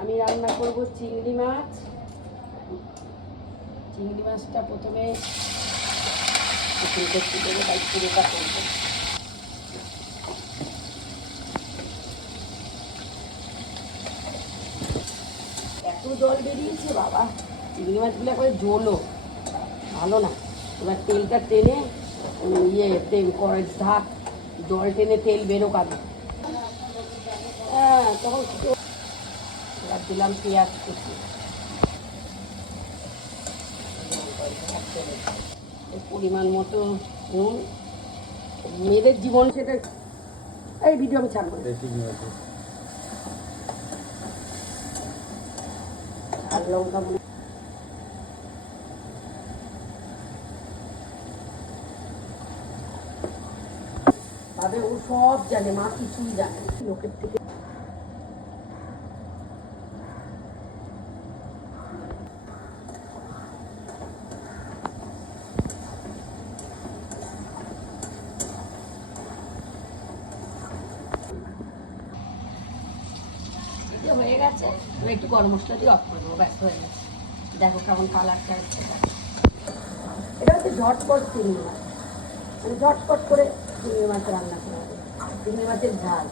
আমি রান্না করব চিংড়ি মাছ। চিংড়ি মাছটা প্রথমে এত জল বেরিয়েছে বাবা। চিংড়ি মাছগুলো করে জলো। ভালো না। এবার তেলটা টেনে ইয়ে তেল, কড়াই, ঢাক, জল টেনে তেল বেরো কাঁদে হ্যাঁ তখন এবার দিলাম পেঁয়াজ কুচি। পরিমাণ মতো নুন। মেয়েদের জীবন সেটা এই ভিডিও আমি ছাড়বো। আর লঙ্কা ও সব জানে মা কিছুই জানে লোকের থেকে এই যে হয়ে গেছে আমি একটু গরম মশলা দিয়ে অফ করব ব্যস্ত ব্যাস হয়ে গেছে। দেখো কেমন কালারটা হচ্ছে। এটা হচ্ছে ঝটপট চিংড়ি মাছ। মানে ঝটপট করে চিংড়ি মাছ রান্না করা হবে চিংড়ি মাছের ঝাল।